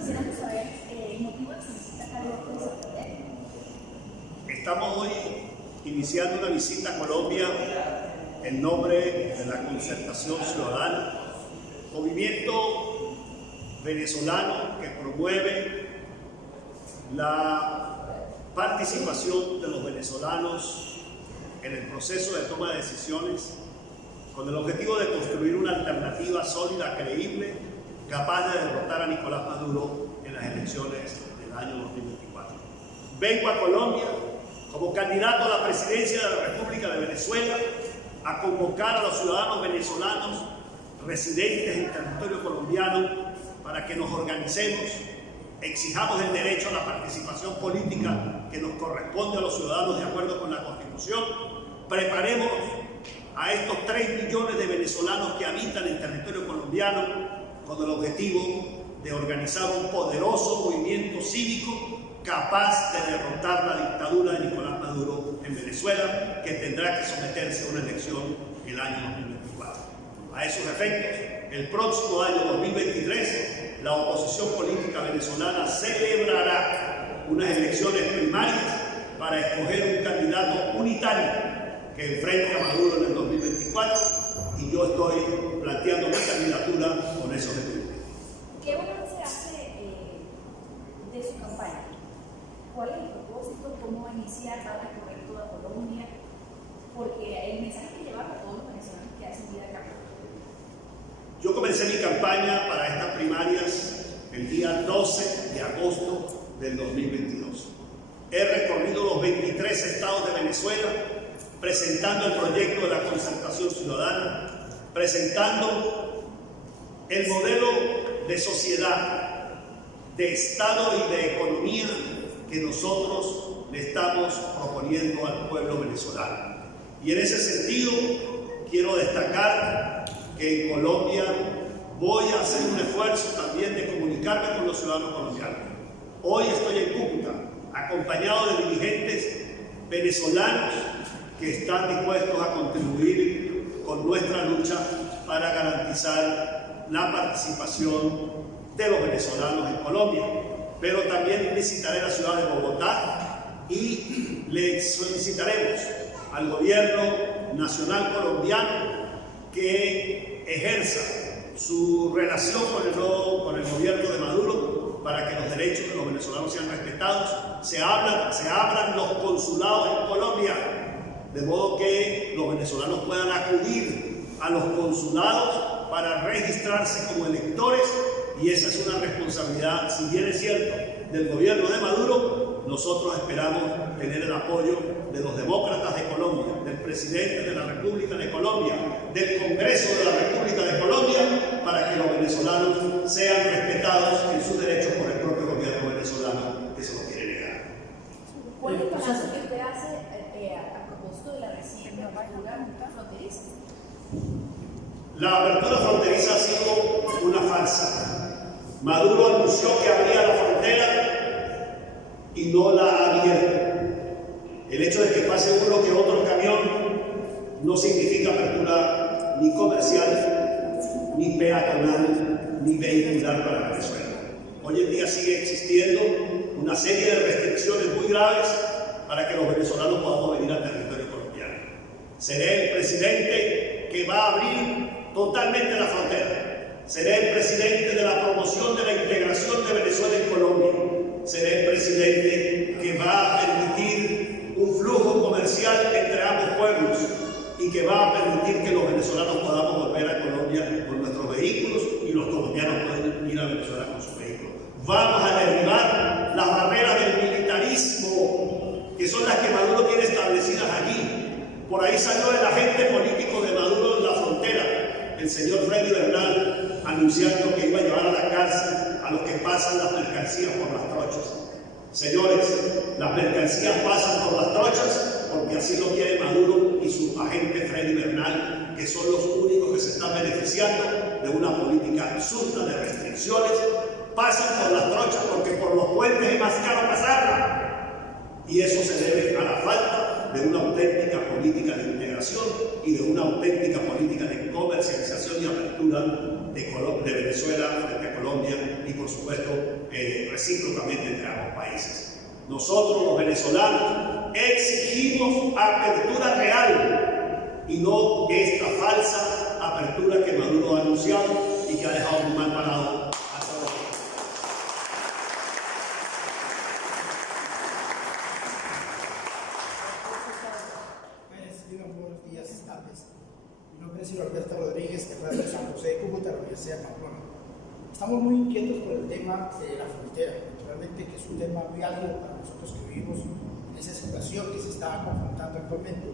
quisiéramos saber el motivo de su visita acá al norte de Santander. Estamos hoy iniciando una visita a Colombia en nombre de la Concertación Ciudadana, movimiento venezolano que promueve la participación de los venezolanos en el proceso de toma de decisiones con el objetivo de construir una alternativa sólida, creíble, capaz de derrotar a Nicolás Maduro en las elecciones del año 2024. Vengo a Colombia como candidato a la presidencia de la República de Venezuela a convocar a los ciudadanos venezolanos residentes en territorio colombiano para que nos organicemos, exijamos el derecho a la participación política que nos corresponde a los ciudadanos de acuerdo con la Constitución, preparemos a estos 3 millones de venezolanos que habitan en territorio colombiano con el objetivo de organizar un poderoso movimiento cívico capaz de derrotar la dictadura de Nicolás Maduro en Venezuela, que tendrá que someterse a una elección el año 2024. A esos efectos, el próximo año 2023, la oposición política venezolana celebrará unas elecciones primarias para escoger un candidato unitario que enfrente a Maduro en el 2024, y yo estoy planteando mi candidatura con ese objetivo. ¿Qué balance hace de su campaña? ¿Cuál es el propósito? ¿Cómo va a iniciar? ¿Va a recorrer toda Colombia? Porque el mensaje que llevamos a todos los venezolanos que hacen vida acá. Yo comencé mi campaña para estas primarias el día 12 de agosto del 2022. He recorrido los 23 estados de Venezuela presentando el proyecto de la Concertación Ciudadana, presentando el modelo de sociedad, de Estado y de economía que nosotros le estamos proponiendo al pueblo venezolano. Y en ese sentido quiero destacar que en Colombia voy a hacer un esfuerzo también de comunicarme con los ciudadanos colombianos. Hoy estoy en Cúcuta, acompañado de dirigentes venezolanos que están dispuestos a contribuir con nuestra lucha para garantizar la participación de los venezolanos en Colombia. Pero también visitaré la ciudad de Bogotá y le solicitaremos al gobierno nacional colombiano que ejerza su relación con el gobierno de Maduro para que los derechos de los venezolanos sean respetados, se abran los consulados en Colombia, de modo que los venezolanos puedan acudir a los consulados para registrarse como electores, y esa es una responsabilidad, si bien es cierto, del gobierno de Maduro. Nosotros esperamos tener el apoyo de los demócratas de Colombia, del presidente de la República de Colombia, del Congreso de la República de Colombia, para que los venezolanos sean respetados en sus derechos por el propio gobierno venezolano que se los quiere negar. ¿Cuál es el balance que usted hace a propósito de la reciente apertura fronteriza? La apertura fronteriza ha sido una farsa. Maduro anunció que abría la frontera y no la ha abierto. El hecho de que pase uno que otro camión no significa apertura ni comercial, ni peatonal, ni vehicular para Venezuela. Hoy en día sigue existiendo una serie de restricciones muy graves para que los venezolanos podamos venir al territorio colombiano. Seré el presidente que va a abrir totalmente la frontera. Seré el presidente de la promoción de la integración de Venezuela en Colombia. Seré el presidente que va a permitir un flujo comercial entre ambos pueblos y que va a permitir que los venezolanos podamos volver a Colombia con nuestros vehículos y los colombianos pueden ir a Venezuela con sus vehículos. Vamos a derribar las barreras del militarismo, que son las que Maduro tiene establecidas allí. Por ahí salió el agente político de Maduro en la frontera, el señor Freddy Bernal, anunciando que iba a llevar a la cárcel a los que pasan las mercancías por las trochas. Señores, las mercancías pasan por las trochas porque así lo quiere Maduro y su agente Freddy Bernal, que son los únicos que se están beneficiando de una política absurda de restricciones. Pasan por las trochas porque por los puentes es más caro pasarla. Y eso se debe a la falta de una auténtica política de integración y de una auténtica política de comercialización y apertura de Venezuela frente a Colombia y, por supuesto, recíprocamente entre ambos países. Nosotros, los venezolanos, exigimos apertura real y no esta falsa apertura que Maduro ha anunciado y que ha dejado muy mal parado a todos. Buenos días, tardes. Mi nombre es Roberto Rodríguez, de San José de Cúcuta, la Universidad de Pamplona. Estamos muy inquietos por el tema de la frontera, naturalmente que es un tema muy álgido para nosotros que vivimos en esa situación que se está confrontando actualmente.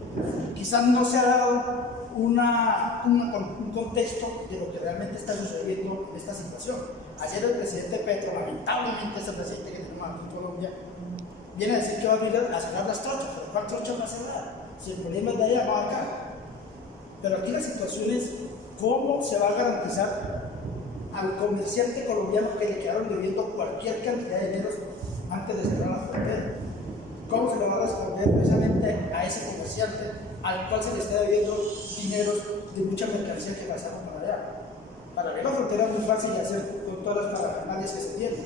Quizás no se ha dado un contexto de lo que realmente está sucediendo en esta situación. Ayer el presidente Petro, lamentablemente ese presidente que tenemos aquí en Colombia, viene a decir que va a cerrar las trochas, pero ¿cuál trocha va a cerrar? Si el problema es de allá, va acá. Pero aquí la situación es cómo se va a garantizar al comerciante colombiano que le quedaron debiendo cualquier cantidad de dinero antes de cerrar la frontera. ¿Cómo se le va a responder precisamente a ese comerciante al cual se le está debiendo dinero de mucha mercancía que pasaron para allá? Para abrir la frontera es muy fácil de hacer con todas las parafernalias que se tienen.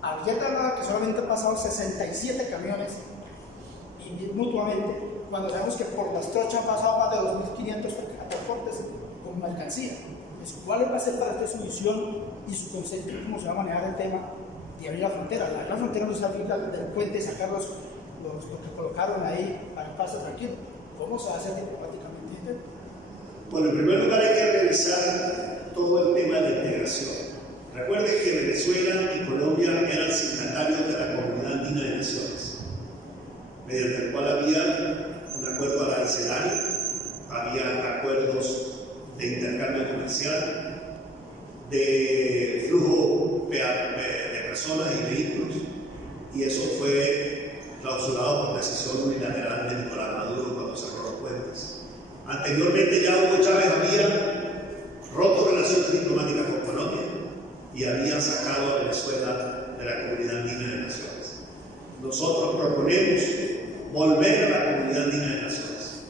Ayer hablaba que solamente han pasado 67 camiones y mutuamente, cuando sabemos que por las trochas han pasado más de 2.500 transportes con mercancía. ¿Cuál va a ser para usted su visión y su concepto de cómo se va a manejar el tema de abrir la frontera? La frontera no es abrir del puente y sacar los que colocaron ahí para pasar tranquilo. ¿Cómo se va a hacer diplomáticamente? Bueno, en primer lugar hay que revisar todo el tema de la integración. Recuerden que Venezuela y Colombia eran signatarios de la Comunidad Andina de Naciones, mediante el cual había un acuerdo arancelario, había acuerdos de intercambio comercial, de flujo de personas y vehículos, y eso fue clausurado por decisión unilateral de Nicolás Maduro cuando cerró los puentes. Anteriormente ya Hugo Chávez había roto relaciones diplomáticas con Colombia y había sacado a Venezuela de la Comunidad Andina de Naciones. Nosotros proponemos volver a la Comunidad Andina de Naciones,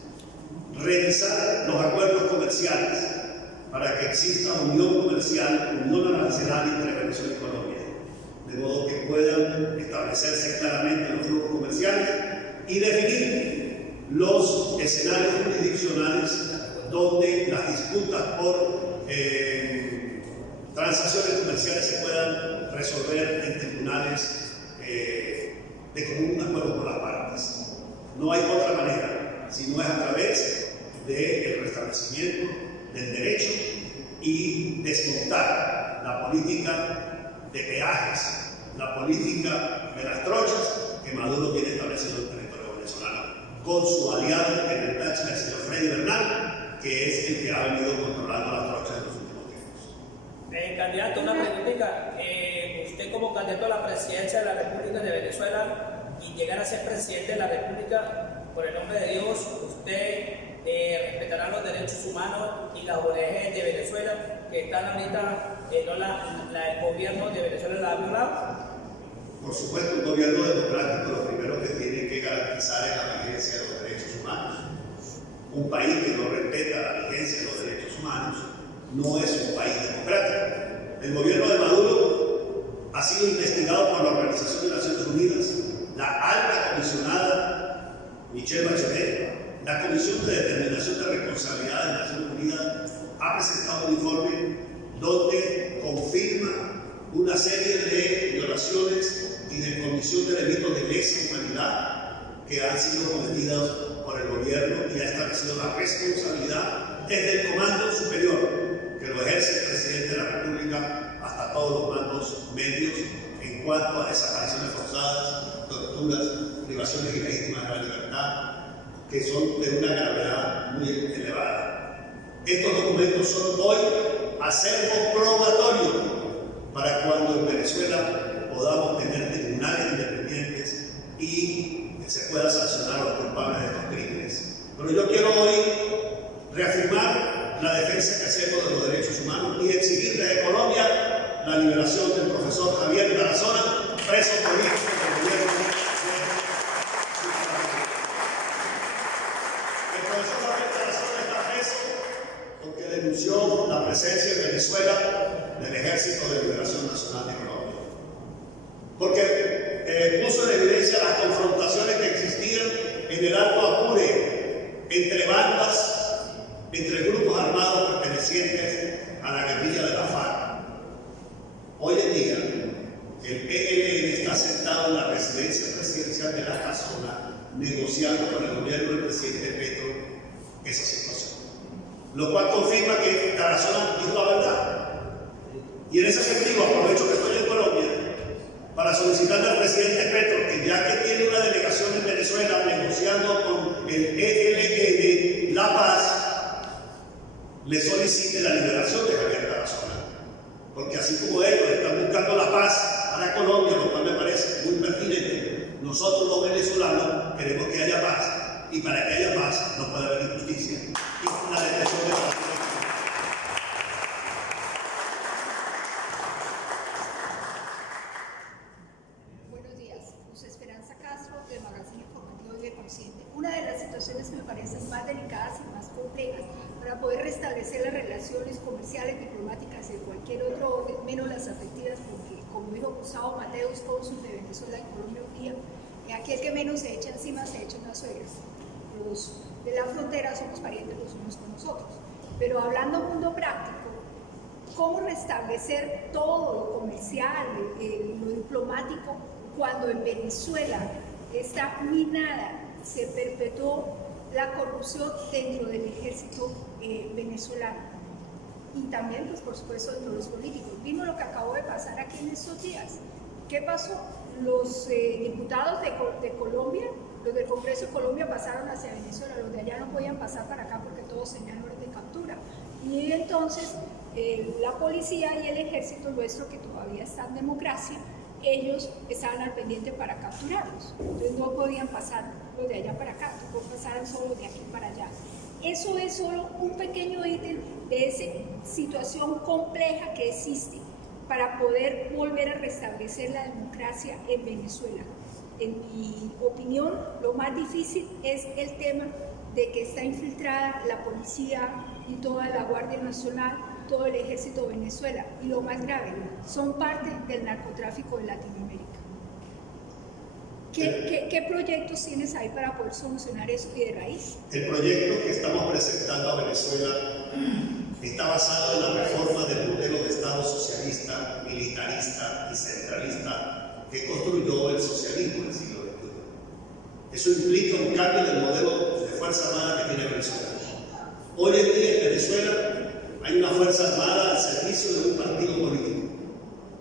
revisar los acuerdos comerciales para que exista unión comercial, unión arancelaria entre Venezuela y Colombia, de modo que puedan establecerse claramente los flujos comerciales y definir los escenarios jurisdiccionales donde las disputas por transacciones comerciales se puedan resolver en tribunales de común acuerdo con las partes. No hay otra manera, sino es a través del restablecimiento del derecho y desmontar la política de peajes, la política de las trochas que Maduro tiene establecido en el territorio venezolano, con su aliado en el Táchira, el señor Freddy Bernal, que es el que ha venido controlando las trochas en los últimos tiempos. Candidato, una preguntita. Usted como candidato a la presidencia de la República de Venezuela y llegar a ser presidente de la República, por el nombre de Dios, ¿usted respetará los derechos humanos y las ONG de Venezuela que están ahorita, el gobierno de Venezuela la ha violado? Por supuesto, un gobierno democrático lo primero que tiene que garantizar es la vigencia de los derechos humanos. Un país que no respeta la vigencia de los derechos humanos no es un país democrático. El gobierno de Maduro ha sido investigado por la Organización de Naciones Unidas, la alta comisionada Michelle Bachelet. La Comisión de Determinación de Responsabilidad de Naciones Unidas ha presentado un informe donde confirma una serie de violaciones y de comisión de delitos de lesa humanidad que han sido cometidos por el gobierno y ha establecido la responsabilidad desde el comando superior que lo ejerce el presidente de la República hasta todos los mandos medios en cuanto a desapariciones forzadas, torturas, privaciones ilegítimas de la libertad, que son de una gravedad muy elevada. Estos documentos son hoy acervo probatorio para cuando en Venezuela podamos tener tribunales independientes y se pueda sancionar a los culpables de estos crímenes. Pero yo quiero hoy reafirmar la defensa que hacemos de los derechos humanos y exigir desde Colombia la liberación del profesor Javier Tarazona, preso político del gobierno de de Liberación Nacional de Colombia, porque puso en evidencia las confrontaciones que existían en el Alto Apure entre bandas, entre grupos armados pertenecientes a la guerrilla de la FARC. Hoy en día, el ELN está sentado en la residencia presidencial de la Casona, negociando con el gobierno del presidente Petro esa situación, lo cual confirma que Tarazona dijo la verdad. Y en ese sentido aprovecho que estoy en Colombia para solicitarle al presidente Petro que, ya que tiene una delegación en Venezuela negociando con el ELN La Paz, le solicite la liberación de Javier Tarazona, porque así como ellos están buscando la paz para Colombia, lo cual me parece muy pertinente, nosotros los venezolanos queremos que haya paz, y para que haya paz no puede haber injusticia y la detención de la Una de las situaciones que me parecen más delicadas y más complejas para poder restablecer las relaciones comerciales, diplomáticas y de cualquier otro orden, menos las afectivas, porque como dijo Gustavo Mateos, cónsul de Venezuela en Colombia un día, aquel que menos se echa encima se echa unas suegras. Los de la frontera somos parientes los unos con nosotros. Pero hablando mundo práctico, ¿cómo restablecer todo lo comercial, lo diplomático, cuando en Venezuela está minada, se perpetuó la corrupción dentro del ejército venezolano? Y también, pues, por supuesto, dentro de los políticos. Vino lo que acabó de pasar aquí en estos días. ¿Qué pasó? Los diputados de Colombia, los del Congreso de Colombia, pasaron hacia Venezuela, los de allá no podían pasar para acá porque todos tenían orden de captura. Y entonces la policía y el ejército nuestro, que todavía está en democracia, ellos estaban al pendiente para capturarlos. Entonces no podían pasar los de allá para acá, no pasaran solo de aquí para allá. Eso es solo un pequeño ítem de esa situación compleja que existe para poder volver a restablecer la democracia en Venezuela. En mi opinión, lo más difícil es el tema de que está infiltrada la policía y toda la Guardia Nacional, todo el ejército de Venezuela, y lo más grave, son parte del narcotráfico de Latinoamérica. ¿Qué proyectos tienes ahí para poder solucionar eso y de raíz? El proyecto que estamos presentando a Venezuela está basado en la reforma del modelo de Estado socialista, militarista y centralista que construyó el socialismo en el siglo XXI. Eso implica un cambio del modelo de Fuerza Armada que tiene Venezuela. Hoy en día en Venezuela hay una Fuerza Armada al servicio de un partido político,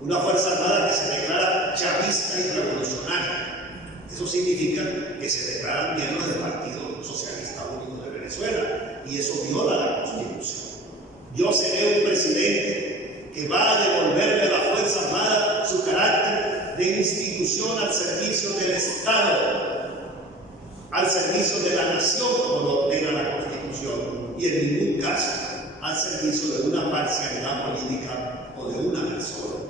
una Fuerza Armada que se declara chavista y revolucionaria. Eso significa que se declaran miembros del Partido Socialista Único de Venezuela, y eso viola la Constitución. Yo seré un presidente que va a devolverle a la Fuerza Armada su carácter de institución al servicio del Estado, al servicio de la nación, como lo ordena la Constitución, y en ningún caso al servicio de una parcialidad política o de una persona.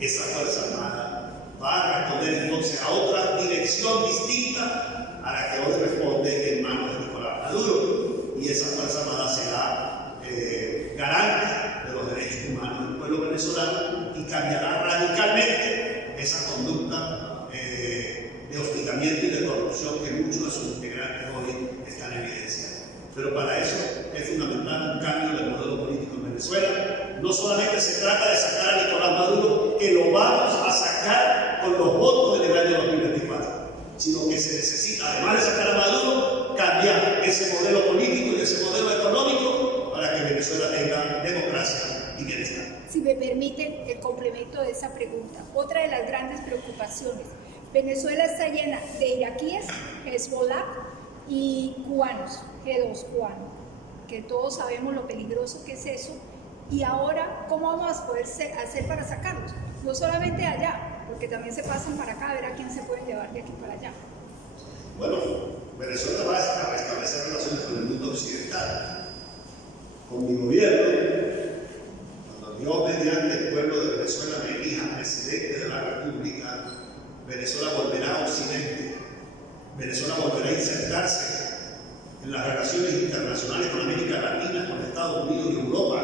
Esa Fuerza Armada va a responder entonces a otra dirección distinta a la que hoy responde en manos de Nicolás Maduro, y esa Fuerza Armada será garante de los derechos humanos del pueblo venezolano y cambiará radicalmente esa conducta de hostigamiento y de corrupción que muchos de sus integrantes hoy están en evidencia. Pero para eso es fundamental un cambio del modelo político en Venezuela. No solamente se trata de sacar a Nicolás Maduro, que lo vamos a sacar con los votos del año 2024, sino que se necesita, además de sacar a Maduro, cambiar ese modelo político y ese modelo económico para que Venezuela tenga democracia y bienestar. Si me permiten el complemento de esa pregunta, otra de las grandes preocupaciones, Venezuela está llena de iraquíes, Hezbollah, y cubanos, G2 cubano, que todos sabemos lo peligroso que es eso. Y ahora, ¿cómo vamos a poder hacer para sacarlos? No solamente allá, porque también se pasan para acá a ver a quién se pueden llevar de aquí para allá. Bueno, Venezuela va a restablecer relaciones con el mundo occidental. Con mi gobierno, cuando Dios mediante el pueblo de Venezuela me elija presidente de la República, Venezuela volverá a Occidente. Venezuela volverá a insertarse en las relaciones internacionales con América Latina, con Estados Unidos y Europa.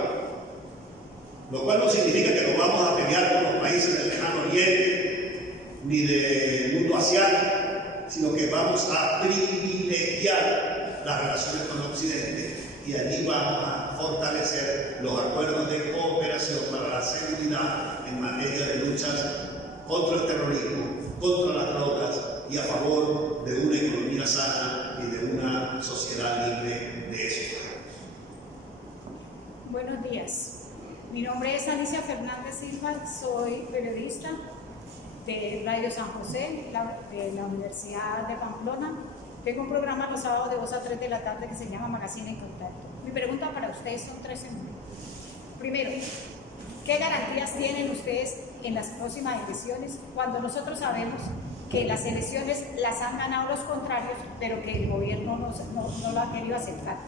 lo cual no significa que nos vamos a pelear con los países del lejano oriente ni del mundo asiático, sino que vamos a privilegiar las relaciones con Occidente y allí vamos a fortalecer los acuerdos de cooperación para la seguridad en materia de luchas contra el terrorismo, contra las drogas y a favor de una economía sana y de una sociedad libre de esos problemas. Buenos días. Mi nombre es Alicia Fernández Silva, soy periodista de Radio San José, de la Universidad de Pamplona. Tengo un programa los sábados de 2 a 3 de la tarde que se llama Magazine en Contacto. Mi pregunta para ustedes son 3 en 1. Primero, ¿qué garantías tienen ustedes en las próximas elecciones cuando nosotros sabemos que las elecciones las han ganado los contrarios, pero que el gobierno no lo ha querido aceptar?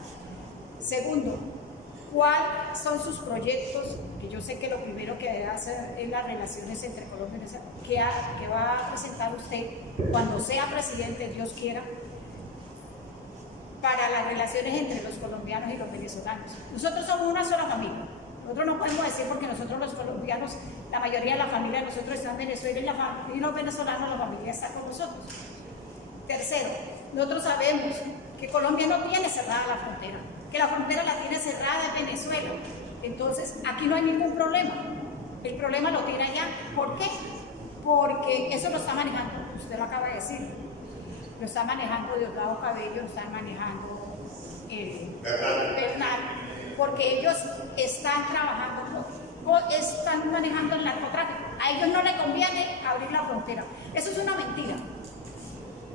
Segundo, ¿cuáles son sus proyectos? Que yo sé que lo primero que debe hacer es las relaciones entre Colombia y Venezuela. ¿Qué va a presentar usted cuando sea presidente, Dios quiera, para las relaciones entre los colombianos y los venezolanos? Nosotros somos una sola familia. Nosotros no podemos decir porque nosotros los colombianos, la mayoría de la familia de nosotros está en Venezuela y los venezolanos, la familia está con nosotros. Tercero, nosotros sabemos que Colombia no tiene cerrada la frontera, que la frontera la tiene cerrada en Venezuela. Entonces, aquí no hay ningún problema. El problema lo tiene allá. ¿Por qué? Porque eso lo está manejando, usted lo acaba de decir, lo está manejando Diosdado Cabello, lo está manejando Bernal, porque ellos están trabajando, están manejando el narcotráfico. A ellos no les conviene abrir la frontera. Eso es una mentira.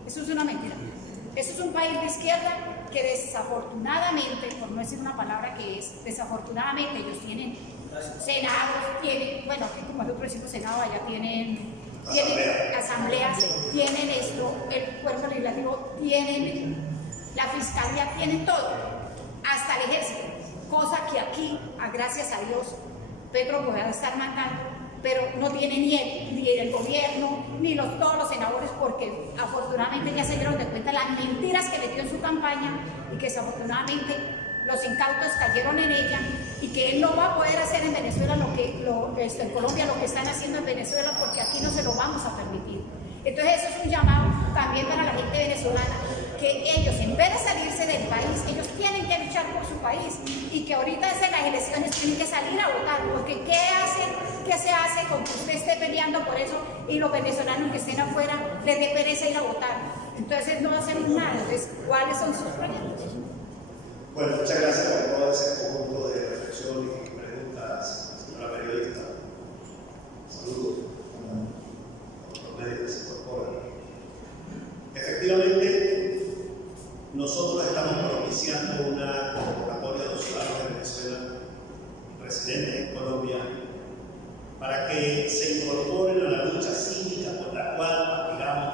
Eso es una mentira. Eso es un país de izquierda que desafortunadamente, por no decir una palabra que es, desafortunadamente ellos tienen senados, tienen, bueno, aquí como nosotros decimos senado, allá tienen asambleas, tienen esto, el cuerpo legislativo, tienen la fiscalía, tienen todo, hasta el ejército, cosa que aquí, gracias a Dios, Petro puede estar mandando, pero no tiene ni el gobierno, ni todos los senadores, porque afortunadamente ya se dieron de cuenta las mentiras que metió en su campaña y que desafortunadamente los incautos cayeron en ella y que él no va a poder hacer en Venezuela en Colombia lo que están haciendo en Venezuela, porque aquí no se lo vamos a permitir. Entonces eso es un llamado también para la gente venezolana, que ellos en vez de salirse del país, ellos tienen que luchar por su país y que ahorita desde las elecciones tienen que salir a votar, porque ¿qué se hace con que usted esté peleando por eso y los venezolanos que estén afuera les dé pereza ir a votar? Entonces no hacemos nada. Entonces, ¿cuáles son sus proyectos? Bueno, muchas gracias por todo ese conjunto de reflexiones y preguntas, señora periodista. Saludos a los medios que se incorporan. Efectivamente, nosotros estamos propiciando una convocatoria de los ciudadanos de Venezuela residentes en Colombia para que se incorporen a la lucha cívica por la cual aspiramos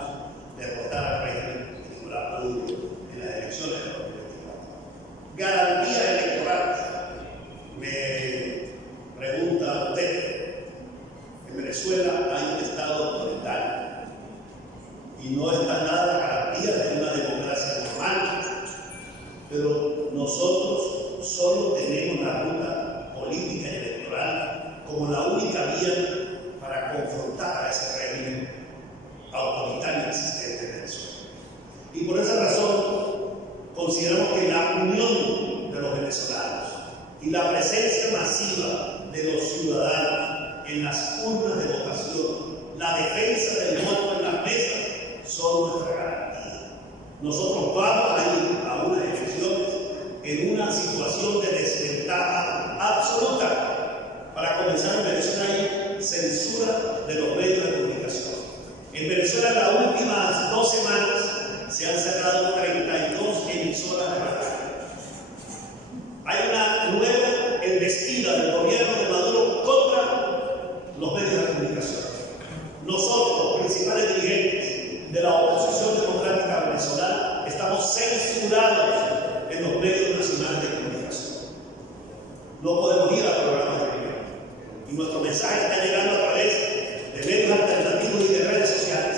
derrotar al régimen de Nicolás Maduro en las elecciones de 2024. Garantía electoral, me pregunta usted. En Venezuela hay un Estado autoritario y no están dadas garantías de una democracia normal, pero nosotros solo tenemos la ruta política y electoral como la única vía para confrontar a ese régimen autoritario existente en Venezuela. Y por esa razón consideramos que la unión de los venezolanos y la presencia masiva de los ciudadanos en las urnas de votación, la defensa del voto en las mesas, son nuestra garantía. Nosotros vamos a ir a unas elecciones en una situación de desventaja absoluta. Para comenzar, en Venezuela hay censura de los medios de comunicación. En Venezuela, en las últimas 2 semanas, se han cerrado 32 emisoras de radio. Hay una nueva embestida del gobierno de Maduro contra los medios de comunicación. Nosotros, los principales dirigentes de la oposición democrática venezolana, estamos censurados en los medios nacionales de comunicación. No podemos ir a programas de opinión. Y nuestro mensaje está llegando a través de medios alternativos y de redes sociales,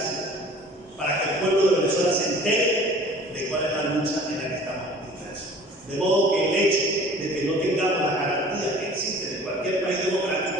para que el pueblo de Venezuela se entere de cuál es la lucha en la que estamos inmersos. De modo que el hecho de que no tengamos las garantías que existen en cualquier país democrático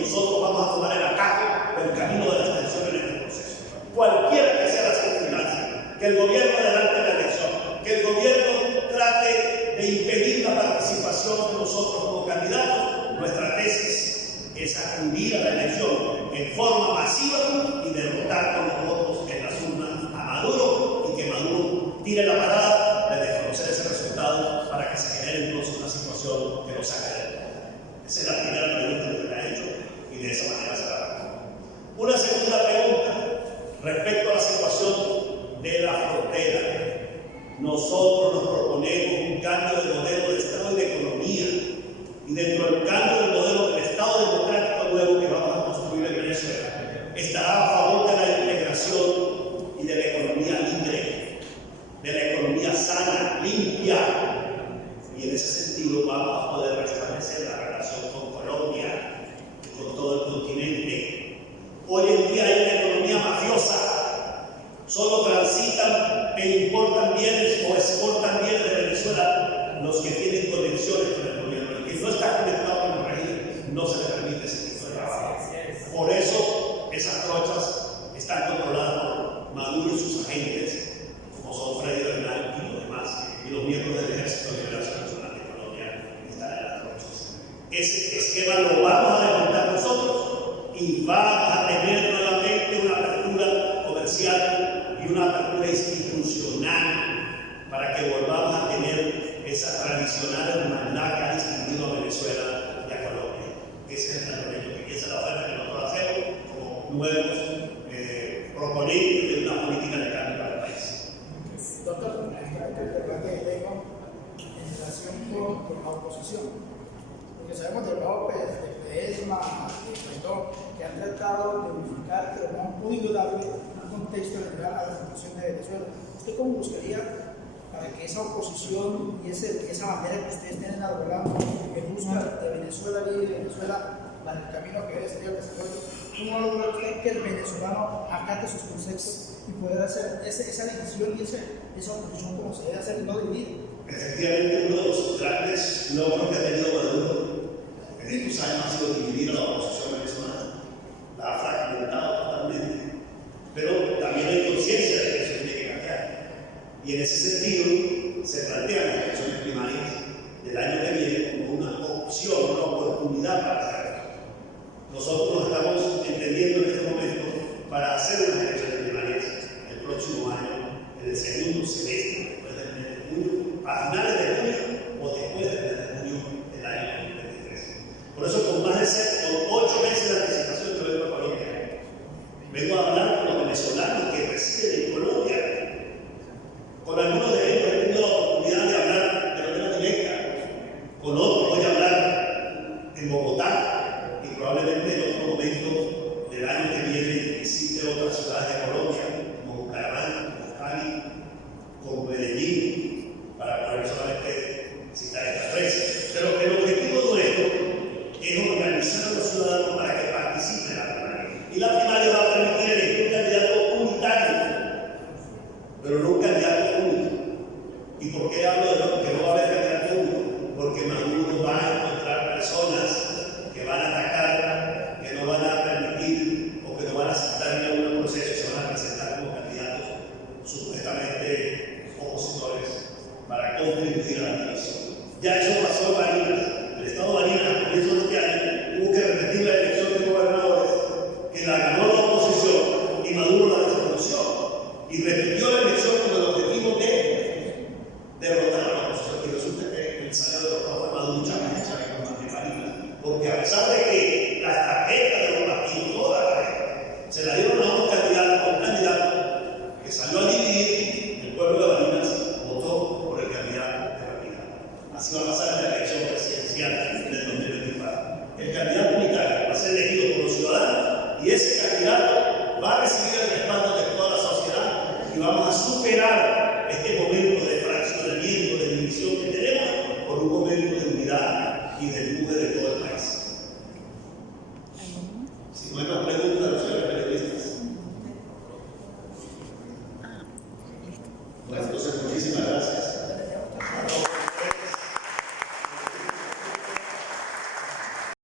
nosotros vamos a tomar el atajo del camino de la abstención en este proceso. Cualquiera que sea la circunstancia, que el gobierno adelante la elección, que el gobierno trate de impedir la participación de nosotros como candidatos, nuestra tesis es acudir a la elección en forma masiva y derrotar con los votos en las urnas a Maduro, y que Maduro tire la parada de desconocer ese resultado para que se genere entonces una situación que lo saque del poder. Esa es la primera pregunta que me ha hecho y de esa manera se la respondo. Una segunda pregunta respecto a la situación de la frontera. Nosotros nos proponemos un cambio de modelo de Estado y de economía, y dentro del cambio del modelo del Estado democrático nuevo que vamos a construir en Venezuela, estará a favor de la integración y de la economía libre, de la economía sana, limpia, y en ese sentido vamos a poder restablecer la relación con Colombia y con todo el continente. Hoy en día hay una economía mafiosa, solo transitan e importan bienes o exportan bienes de Venezuela los que tienen conexiones con el gobierno. El que no está conectado con el régimen no se le permite ese tipo de trabajo. Por eso esas trochas están controladas por Maduro y sus agentes, como son Freddy Bernal y los demás, y los miembros del Ejército de Liberación Nacional de Colombia están en las trochas. Ese esquema lo vamos a desmontar nosotros y vamos a tener nuevamente una apertura comercial y una apertura institucional para que volvamos a tener esa tradicional hermandad que ha distinguido a Venezuela y a Colombia. Ese es el planteamiento, que esa es la oferta que nosotros hacemos como nuevos proponentes de una política de cambio para el país. Doctor, el debate que tengo en relación con la oposición, porque sabemos del lado de ESMA, de todo, que han tratado de unificar, pero no han podido darle un contexto general a la situación de Venezuela. ¿Usted cómo buscaría para que esa oposición y esa bandera que ustedes tienen elaborando, que busca de Venezuela y de Venezuela para el camino que debe ser el desarrollo, cómo logra usted que el venezolano acate sus conceptos y poder hacer esa división y esa oposición como se debe hacer, no dividir? Efectivamente, uno de los grandes logros que ha tenido Maduro en estos años ha sido dividir a la oposición venezolana. La ha fragmentado totalmente, pero también hay conciencia de que eso tiene que cambiar. Y en ese sentido se plantean las elecciones primarias del año que viene como una opción, una oportunidad para hacerlo. Nosotros nos estamos entendiendo en este momento para hacer unas elecciones primarias el próximo año, en el segundo semestre, después del mes de junio, a finales de junio o después del mes de junio del año 2023. Por eso, con 8 meses de anticipación, yo vengo a Colombia. Vengo a hablar con los venezolanos que residen en Colombia. Con algunos de ellos he tenido la oportunidad de hablar de manera directa. Con otros voy a hablar en Bogotá y probablemente en otro momento del año que viene visite otras ciudades de Colombia, como Bucaramanga, como Cali, como Medellín, para poder solamente citar estas tres. Pero el objetivo nuestro es organizar a los ciudadanos para que participen en la primaria. Y la primaria va a permitir elegir un candidato unitario, pero no un candidato único. ¿Y por qué hablo de que no va a haber candidato único? Porque Maduro va a encontrar personas que van a atacar, que no van a permitir o que no van a aceptar ningún proceso, se van a presentar como candidatos supuestamente opositores para contribuir a la división. Ya eso pasó en Barinas. El estado de Barinas, a comienzos de este año, hubo que repetir la elección de gobernadores, que la ganó la oposición y Maduro la desconoció. Y repitió la elección con el objetivo de derrotar a la oposición. Y resulta que el salado de los fue Maduro Chávez de Barinas. Porque a pesar de que las tarjetas de los partidos, todas las tarjetas, se la dieron a un candidato que salió a dividir, el pueblo de Barinas votó por el candidato de Barinas. Así va a pasar en la elección presidencial del 2024. El candidato unitario va a ser elegido por los ciudadanos y ese candidato va a recibir el respaldo de toda la sociedad y vamos a superar este momento